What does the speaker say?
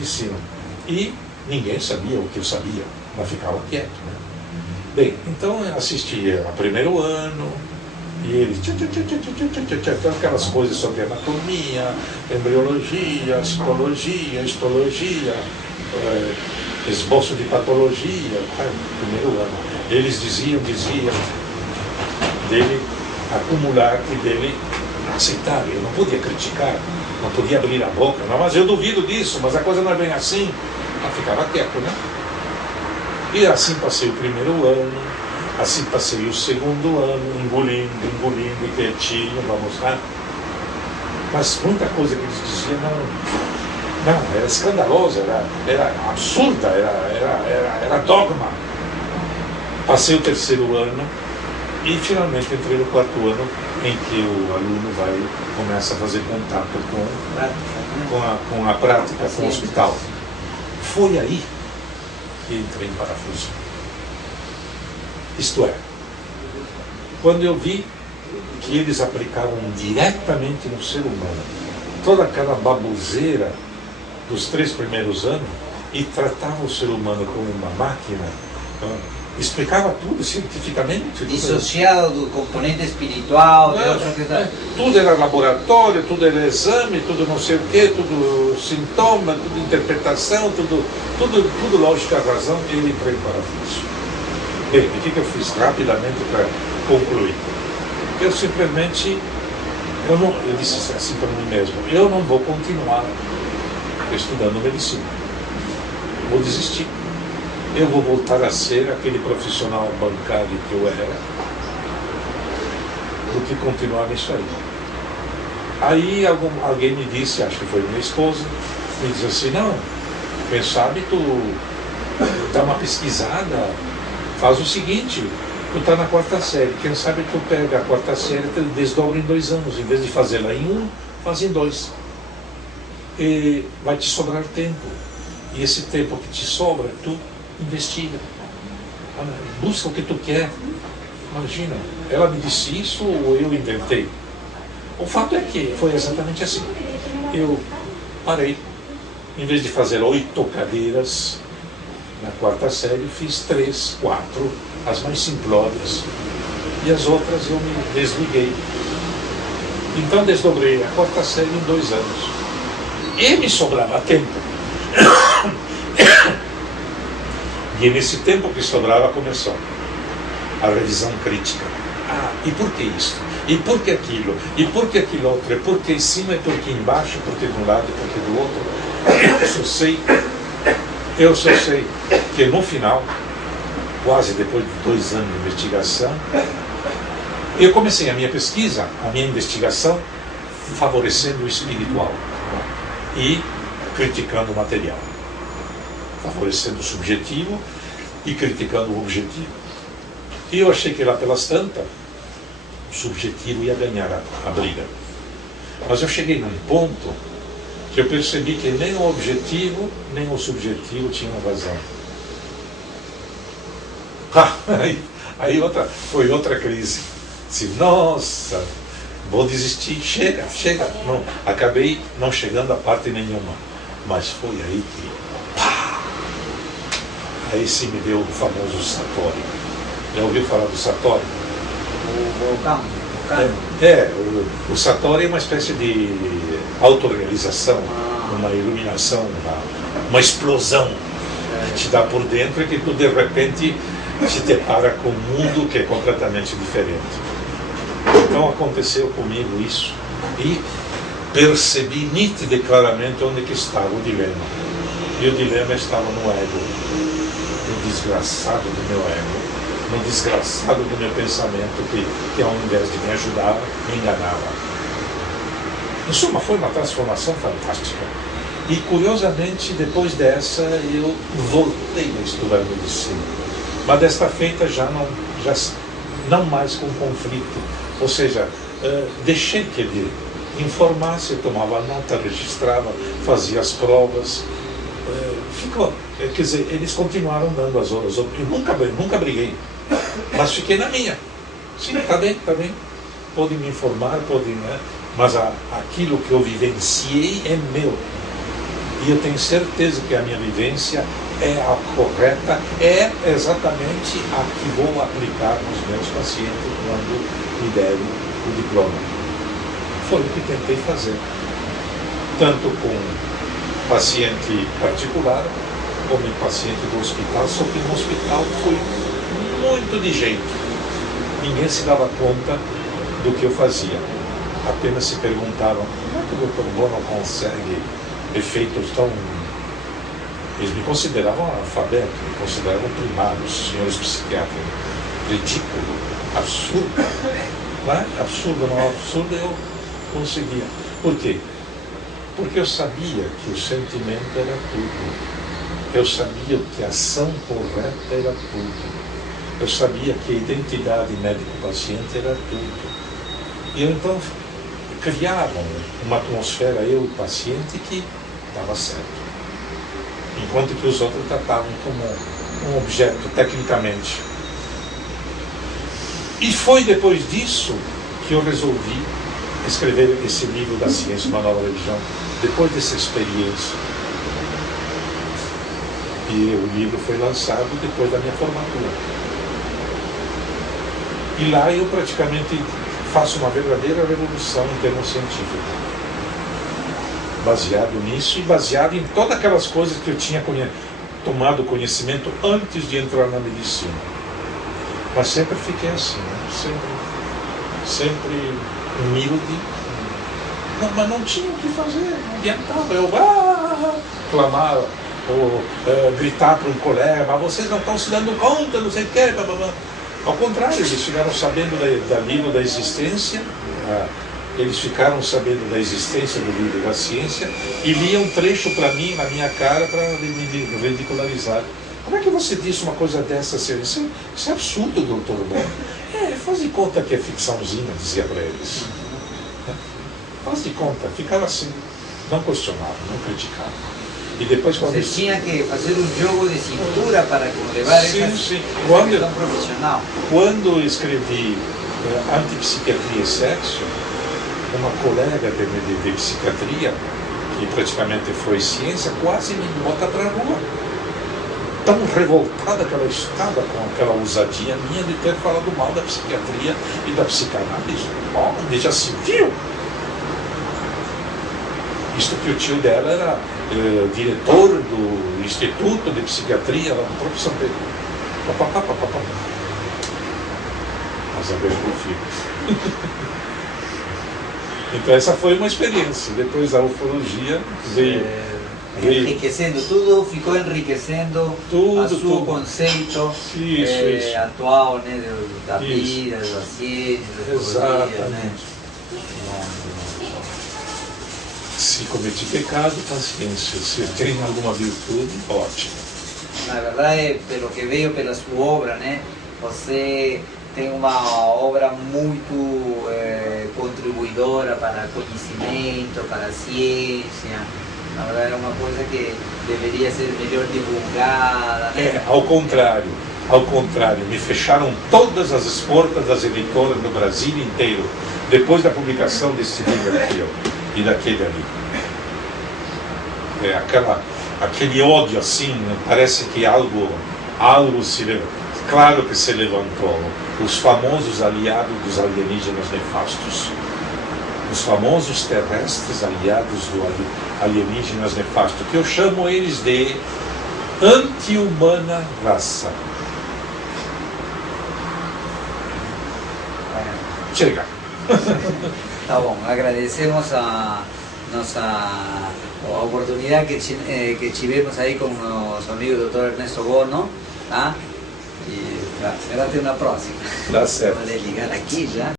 medicina. E ninguém sabia o que eu sabia, mas ficava quieto, né? Bem, então eu assistia ao primeiro ano, e eles aquelas coisas sobre anatomia, embriologia, citologia, histologia, esboço de patologia, primeiro ano. Eles diziam dele acumular e dele aceitar. Eu não podia criticar, não podia abrir a boca, não, mas eu duvido disso, mas a coisa não é bem assim. Eu ficava quieto, né? E assim passei o primeiro ano, assim passei o segundo ano, engolindo, quietinho, vamos lá. Mas muita coisa que eles diziam não, era escandalosa, era absurda, era dogma. Passei o terceiro ano e finalmente entrei no quarto ano, em que o aluno começa a fazer contato com a prática, com o hospital. Foi aí que entrei em parafuso. Isto é, quando eu vi que eles aplicavam diretamente no ser humano toda aquela baboseira dos 3 primeiros anos e tratavam o ser humano como uma máquina, explicava tudo cientificamente. Dissociado do componente espiritual, tudo era laboratório, tudo era exame, tudo não sei o quê, tudo sintoma, tudo interpretação, tudo lógica, razão, ele entrou em parafuso. Bem, o que eu fiz rapidamente para concluir? Eu simplesmente, eu disse assim para mim mesmo, eu não vou continuar estudando medicina, vou desistir. Eu vou voltar a ser aquele profissional bancário que eu era, do que continuar nisso aí. Aí alguém me disse, acho que foi minha esposa, me disse assim, não, quem sabe tu dá uma pesquisada, faz o seguinte, tu está na 4ª série, quem sabe tu pega a 4ª série e desdobra em 2 anos, em vez de fazê-la em 1, faz em 2. E vai te sobrar tempo, e esse tempo que te sobra, tu investiga, busca o que tu quer. Imagina, ela me disse isso ou eu inventei? O fato é que foi exatamente assim. Eu parei, em vez de fazer 8 cadeiras na 4ª série, fiz 3, 4, as mais simplórias, e as outras eu me desliguei. Então desdobrei a 4ª série em 2 anos, e me sobrava tempo. E nesse tempo que sobrava começou a revisão crítica. E por que isso? E por que aquilo? E por que aquilo outro? E por que em cima? E por que embaixo? E por que de um lado? E por que do outro? Eu só sei que no final, quase depois de 2 anos de investigação, eu comecei a minha pesquisa, a minha investigação, favorecendo o espiritual e criticando o material. Favorecendo o subjetivo e criticando o objetivo. E eu achei que lá pelas tantas, o subjetivo ia ganhar a briga. Mas eu cheguei num ponto que eu percebi que nem o objetivo, nem o subjetivo tinham razão. Foi outra crise. Disse, nossa, vou desistir, chega. Não, acabei não chegando a parte nenhuma. Mas foi aí que aí sim me deu o famoso Satori. Já ouviu falar do Satori? O vulcão. O Satori é uma espécie de autorrealização, uma iluminação, uma explosão que te dá por dentro e que tu de repente te depara com um mundo que é completamente diferente. Então aconteceu comigo isso e percebi nítida e claramente onde que estava o dilema. E o dilema estava no ego. No desgraçado do meu ego, no desgraçado do meu pensamento que ao invés de me ajudar, me enganava. Em suma, foi uma transformação fantástica. E curiosamente, depois dessa, eu voltei a estudar medicina. Mas desta feita já não mais com conflito. Ou seja, deixei que ele informasse, tomava nota, registrava, fazia as provas. Ficou, quer dizer, eles continuaram dando as horas. Eu nunca briguei, mas fiquei na minha. Sim, está bem, pode me informar, pode, né? Mas aquilo que eu vivenciei é meu. E eu tenho certeza que a minha vivência é a correta, é exatamente a que vou aplicar nos meus pacientes quando me derem o diploma. Foi o que tentei fazer, tanto com paciente particular como em paciente do hospital, só que no hospital foi muito de jeito. Ninguém se dava conta do que eu fazia. Apenas se perguntavam, como é que o Dr. Bono consegue efeitos tão... Eles me consideravam analfabeto, me consideravam primários, senhores psiquiatras. Ridículo, absurdo. Não é? Absurdo, não é absurdo, eu conseguia. Por quê? Porque eu sabia que o sentimento era tudo. Eu sabia que a ação correta era tudo. Eu sabia que a identidade médico-paciente era tudo. E eu então criava uma atmosfera, eu e o paciente, que estava certo. Enquanto que os outros tratavam como um objeto, tecnicamente. E foi depois disso que eu resolvi escrever esse livro da ciência, uma nova religião, depois dessa experiência. E o livro foi lançado depois da minha formatura. E lá eu praticamente faço uma verdadeira revolução em termos científicos. Baseado nisso e baseado em todas aquelas coisas que eu tinha tomado conhecimento antes de entrar na medicina. Mas sempre fiquei assim, né? sempre humilde. Não, mas não tinha o que fazer, não adiantava. Eu clamar ou gritar para um colega, mas vocês não estão se dando conta, não sei o que. Blá, blá, blá. Ao contrário, eles ficaram sabendo do livro da existência, eles ficaram sabendo da existência do livro da ciência e liam um trecho para mim, na minha cara, para me ridicularizar. Como é que você disse uma coisa dessa? Isso é absurdo, doutor Bono. Faz de conta que é ficçãozinha, dizia para eles. Faz de conta, ficava assim, não questionava, não criticava. E depois quando você tinha que fazer um jogo de cintura para levar essa questão profissional. Quando escrevi Antipsiquiatria e Sexo, uma colega de psiquiatria, que praticamente foi ciência, quase me bota para a rua. Tão revoltada que ela estava com aquela ousadia minha de ter falado mal da psiquiatria e da psicanálise. Onde já se viu? Isto que o tio dela era diretor do Instituto de Psiquiatria lá no próprio São Pedro. Mas a ver com o filho. Então essa foi uma experiência. Depois a ufologia veio enriquecendo, tudo ficou enriquecendo o seu conceito atual, né, da vida, da ciência, da ufologia, né? Se cometi pecado, paciência. Se tem alguma virtude, ótimo. Na verdade, pelo que veio pela sua obra, né, você tem uma obra muito contribuidora para conhecimento, para a ciência. Na verdade, é uma coisa que deveria ser melhor divulgada, né? Ao contrário, me fecharam todas as portas das editoras no Brasil inteiro, depois da publicação desse livro aqui, e daquele ali. Aquele ódio assim, parece que algo se levantou. Claro que se levantou. Os famosos aliados dos alienígenas nefastos. Os famosos terrestres aliados do alienígenas nefastos, que eu chamo eles de anti-humana raça. Chega. Tá bom, agradecemos a oportunidade que tivemos aí com o nosso amigo Dr. Ernesto Bono, tá? E será até uma próxima. Dá certo. Vou ligar aqui já.